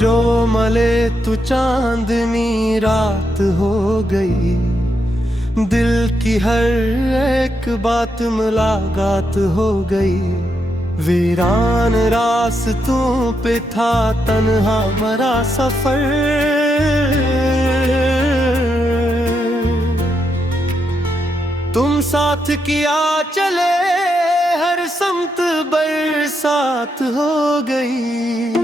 जो मले तू चांदनी रात हो गई, दिल की हर एक बात मुलाकात हो गई। वीरान रास्तों पे था तन्हा मरा सफर, तुम साथ किया चले हर समत बरसात हो गई।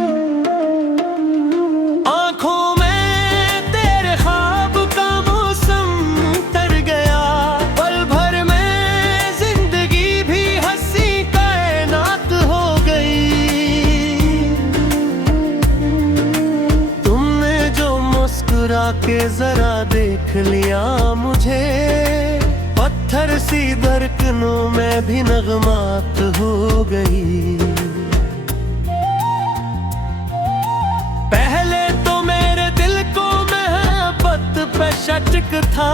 के जरा देख लिया मुझे, पत्थर सी धड़कनों में भी नगमात हो गई। पहले तो मेरे दिल को मोहब्बत पे शक था,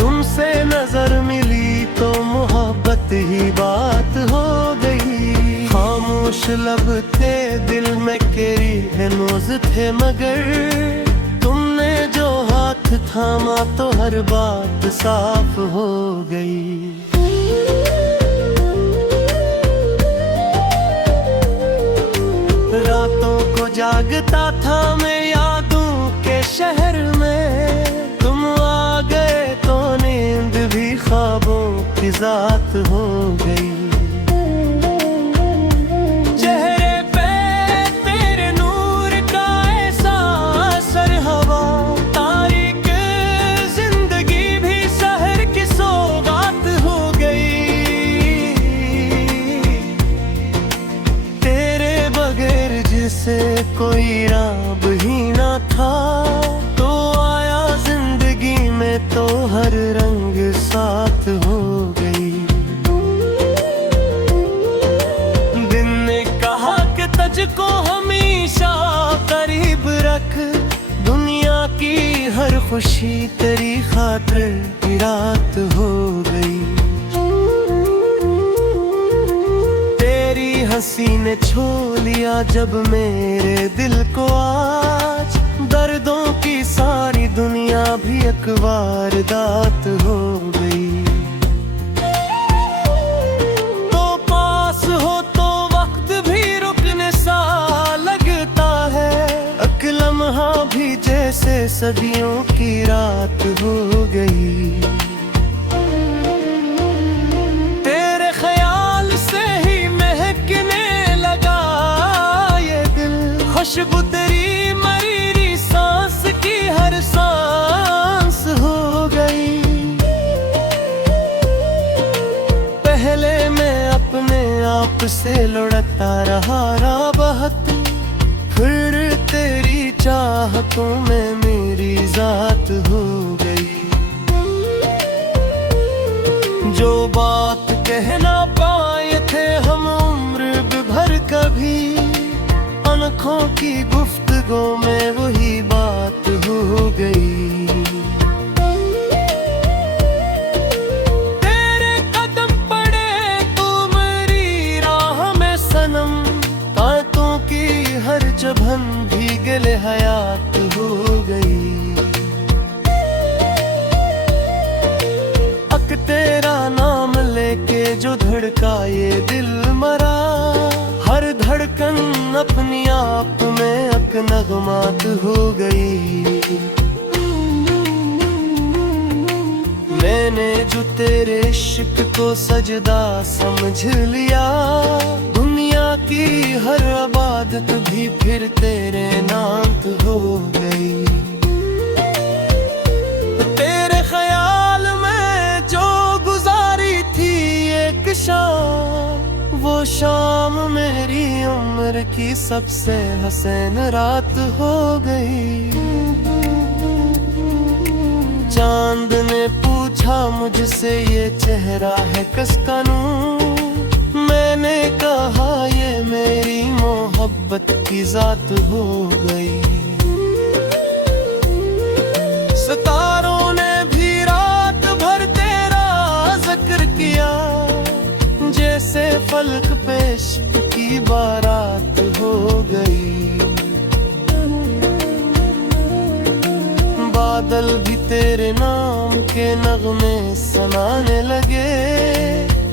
तुमसे नजर मिली तो मोहब्बत ही बात हो गई। खामोश लब थे दिल में केरी है नोज थे, मगर जो हाथ थामा तो हर बात साफ हो गई। रातों को जागता था मैं यादों के शहर में, तुम आ गए तो नींद भी ख्वाबों की जात हो गई। से कोई राब ही ना था, तो आया जिंदगी में तो हर रंग साथ हो गई। दिन ने कहा कि तुझको हमेशा करीब रख, दुनिया की हर खुशी तेरी खातिर की रात हो गई। हंसी ने छू लिया जब मेरे दिल को, आज दर्दों की सारी दुनिया भी एक वारदात हो गई। तो पास हो तो वक्त भी रुकने सा लगता है, एक लम्हा भी जैसे सदियों की रात हो गई। खुशबू तेरी मरीरी सांस की हर सांस हो गई। पहले मैं अपने आप से लड़ता रहा राबहत, फिर तेरी चाहतों में मेरी जात हो गई। जो बात कहना पाए थे हम उम्र भर कभी, आँखों की गुफ्तगू में वही बात हो गई। तेरे कदम पड़े तो मेरी राह में सनम, बातों की हर चुभन भी गले हयात हो गई। अक तेरा नाम लेके जो धड़का ये दिल मरा, हर धड़कन अपनी आप में एक नगमात हो गई। मैंने जो तेरे इश्क को सजदा समझ लिया, दुनिया की हर इबादत भी फिर तेरे नाम हो गई। तेरे ख्याल में जो गुजारी थी एक शाम, वो शाम मेरी उम्र की सबसे हसीन रात हो गई। चांद ने पूछा मुझसे ये चेहरा है किसका नूर, मैंने कहा ये मेरी मोहब्बत की जात हो गई। सितारों ने भी रात भर तेरा जिक्र किया, जैसे फलक पे इश्क की बारात हो गई। बादल भी तेरे नाम के नगमे सुनाने लगे,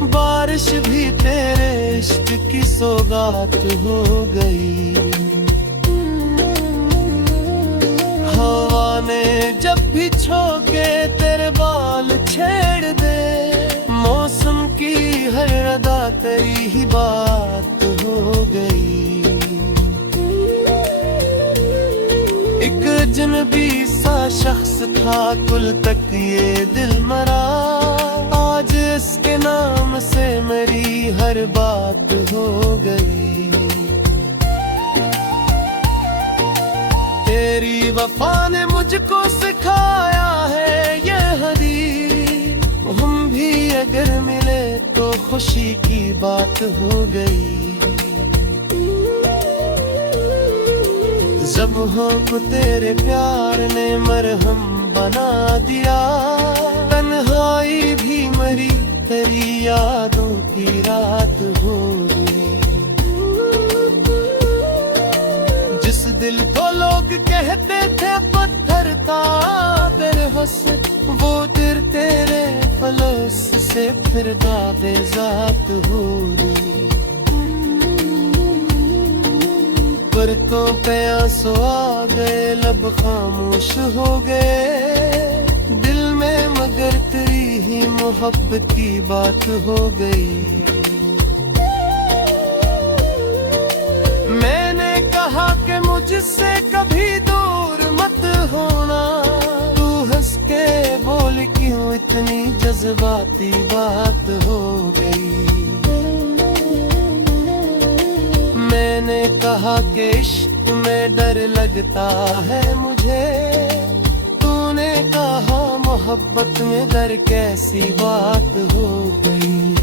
बारिश भी तेरे इश्क की सौगात हो गई। हवा ने जब भी झोंके तेरे बाल छेड़ दे, मौसम की हर अदा तेरी ही बात हो गई। एक अजनबी सा शख्स था कुल तक ये दिल मरा, आज इसके नाम से मेरी हर बात हो गई। तेरी वफा ने मुझको सिखाया है ये हदीस, हम भी अगर मिले तो खुशी की बात हो गई। जब हम तेरे प्यार ने मरहम बना दिया, तन्हाई भी मरी तेरी यादों की रात हो गई। जिस दिल को लोग कहते थे पत्थर था बेरहस, वो दिल तेरे फलस से फिर दादे जात हो गई। पलकों पे आंसू आ गए, लब खामोश हो गए, दिल में मगर तेरी ही मोहब्बत की बात हो गई। मैंने कहा कि मुझसे कभी दूर मत होना, तू हंस के बोल क्यों इतनी जज्बाती बात हो गई। मैंने कहा कि इश्क में डर लगता है मुझे, तूने कहा मोहब्बत में डर कैसी बात हो गई।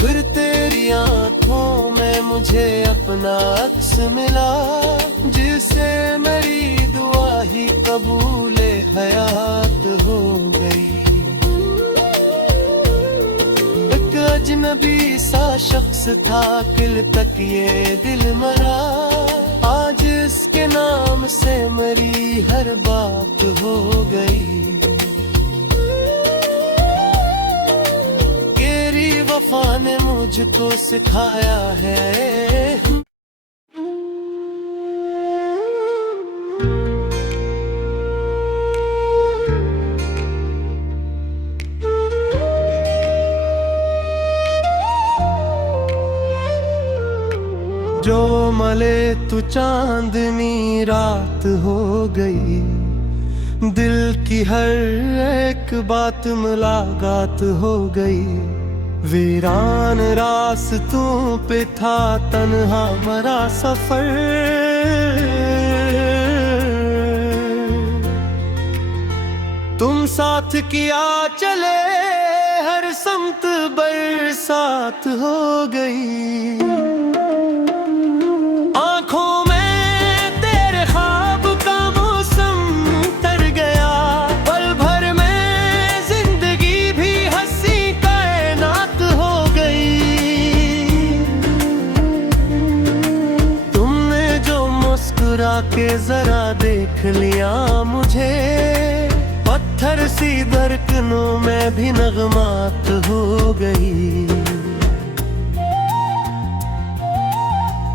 फिर तेरी आंखों में मुझे अपना अक्स मिला, जिसे मेरी दुआ ही कबूले हयात हो गई। अजनबी सा शख्स था किल तक ये दिल मरा, आज इसके नाम से मेरी हर बात हो गई। तेरी वफा ने मुझको सिखाया है, जो मले तू चांदनी रात हो गई, दिल की हर एक बात मुलाकात हो गई। वीरान रास्तों पे था तन्हा मरा सफर, तुम साथ किया चले हर समत बरसात हो गई। के जरा देख लिया मुझे, पत्थर सी धड़कनों में भी नगमात हो गई।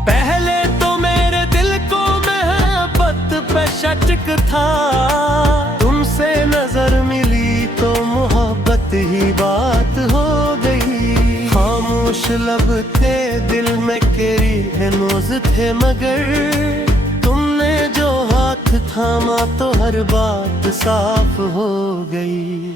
पहले तो मेरे दिल को मोहब्बत पे शक था, तुमसे नजर मिली तो मोहब्बत ही बात हो गई। खामोश लब थे दिल में केरी है नोज थे, मगर जो हाथ थामा तो हर बात साफ हो गई।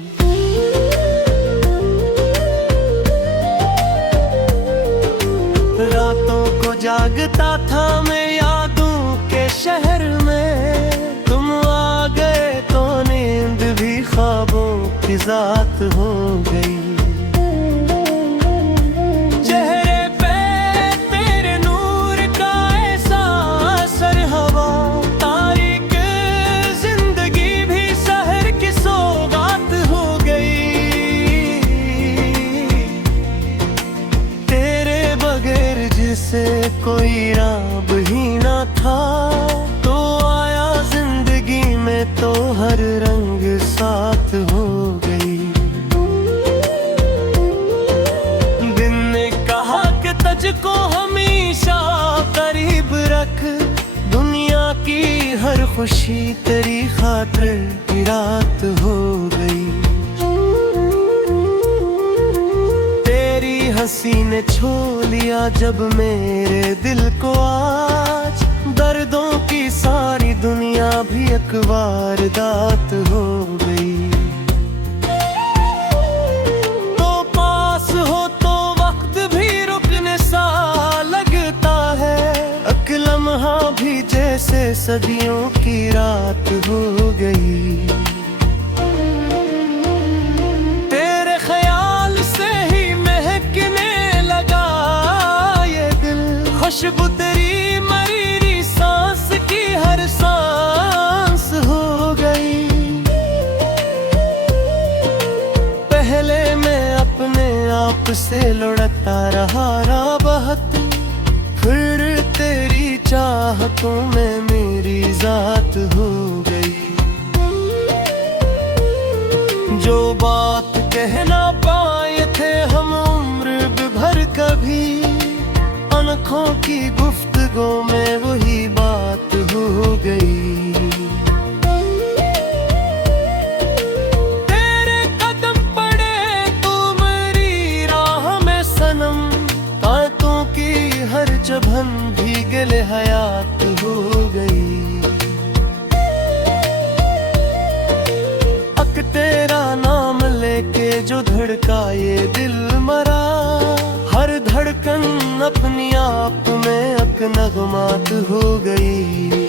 रातों को जागता था मैं यादों के शहर में, तुम आ गए तो नींद भी ख्वाबों की जात हो गई। से कोई राब ही ना था, तो आया जिंदगी हर खुशी तेरी खातिर की रात हो गई। तेरी हंसी ने छू लिया जब मेरे दिल को आज, दर्दों की सारी दुनिया भी एक वारदात हो गई। तो पास हो तो वक्त भी रुकने सा लगता है, एक लम्हा भी जैसे सदियों की रात हो गई। तेरे ख्याल से ही महकने लगा ये दिल, खुशबू तेरी मरीरी सांस की हर सांस हो गई। पहले मैं अपने आप से लड़ता रहा बहुत, फिर तेरी चाहतों में मेरी जात हो गई। जो बात कहना पाए थे हम उम्र भर कभी, अनखों की गुफ्तगू में वही बात हो गई। तेरे कदम पड़े तो मेरी राह में सनम, तांतों की हर जबन भीगले हयात हो गई। अक तेरा नाम लेके जो धड़का ये दिल मरा, हर धड़कन अपनी आप में अक नगमात हो गई।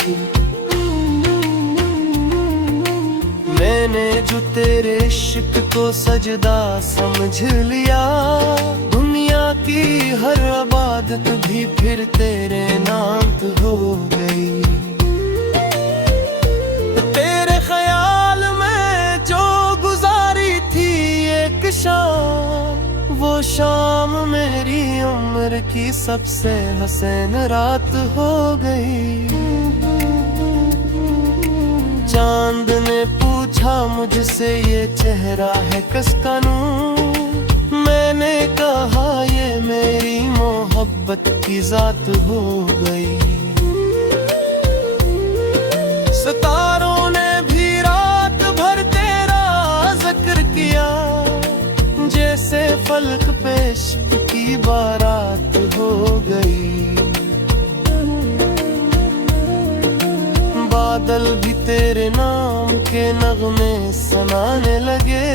मैंने जो तेरे इश्क को सजदा समझ लिया, दुनिया की हर इबादत भी फिर तेरे नाम हो गई। तेरे ख्याल में जो गुजारी थी एक शाम, वो शाम मेरी उम्र की सबसे हसीन रात हो गई। चांद ने पूछा मुझसे ये चेहरा है किसका नूर, मैंने कहा ये मेरी मोहब्बत की जात हो गई। सितारों ने भी रात भर तेरा जिक्र किया, जैसे फलक पे इश्क की बारात हो गई। बादल भी तेरे नाम के नगमे सुनाने लगे,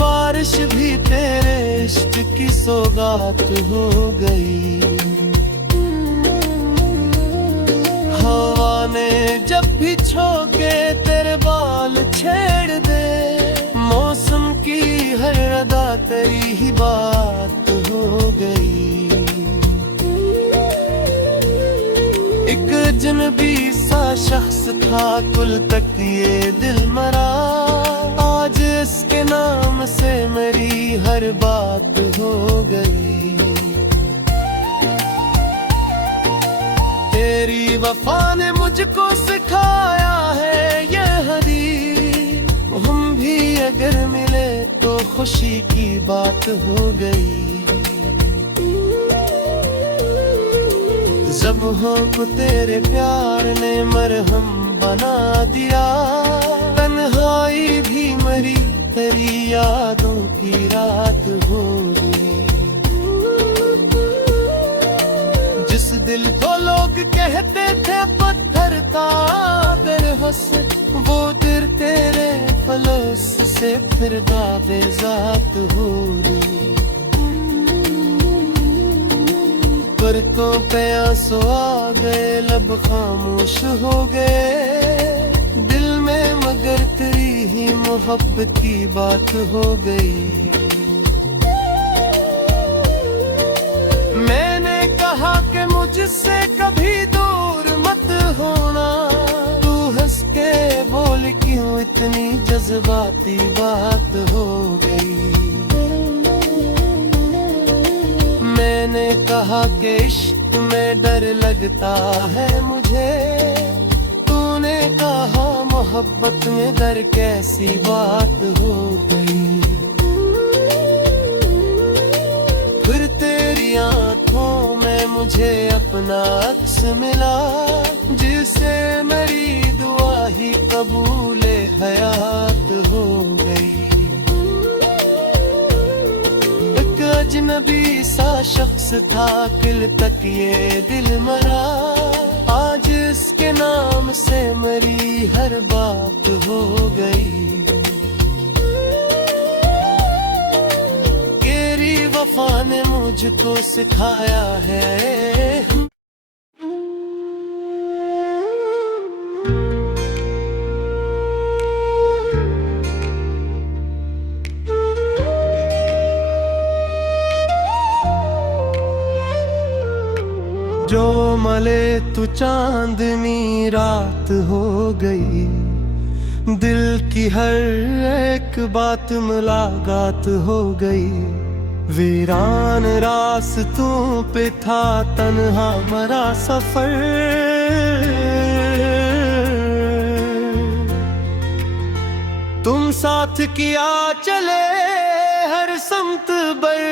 बारिश भी तेरे इश्क की सौगात हो गई। हवा ने जब भी झोंके तेरे बाल छेड़ दे, मौसम की हर अदा तेरी ही बात हो गई। एक अजनबी सा शख्स था कुल तक ये दिल मरा, आज इसके नाम से मेरी हर बात हो गई। तेरी वफा ने मुझको सिखाया है ये हदीस, हम भी अगर मिले तो खुशी की बात हो गई। जब हमको तेरे प्यार ने मरहम बना दिया, तन्हाई भी मरी तेरी यादों की रात हो गई। जिस दिल को लोग कहते थे पत्थर का बेरहस, वो दिल तेरे फलस से फिर दादे जात हो गई। पलकों पे आंसू आ गए, लब खामोश हो गए, दिल में मगर तेरी ही मोहब्बत की बात हो गई। मैंने कहा कि मुझसे कभी दूर मत होना, तू हंस के बोल क्यों इतनी जज्बाती बात हो गई। मैंने कहा कि इश्क में डर लगता है मुझे, तूने कहा मोहब्बत में डर कैसी बात हो गई। फिर तेरी आंखों में मुझे अपना अक्स मिला, जिसे मेरी अजनबी सा शख्स था किल तक ये दिल मरा, आज इसके नाम से मेरी हर बात हो गई। तेरी वफा ने मुझको सिखाया है। जो मले तू चांदनी रात हो गई, दिल की हर एक बात मुलाकात हो गई। वीरान रास्तों पे था तन्हा मरा सफर, तुम साथ किया चले हर समत बर।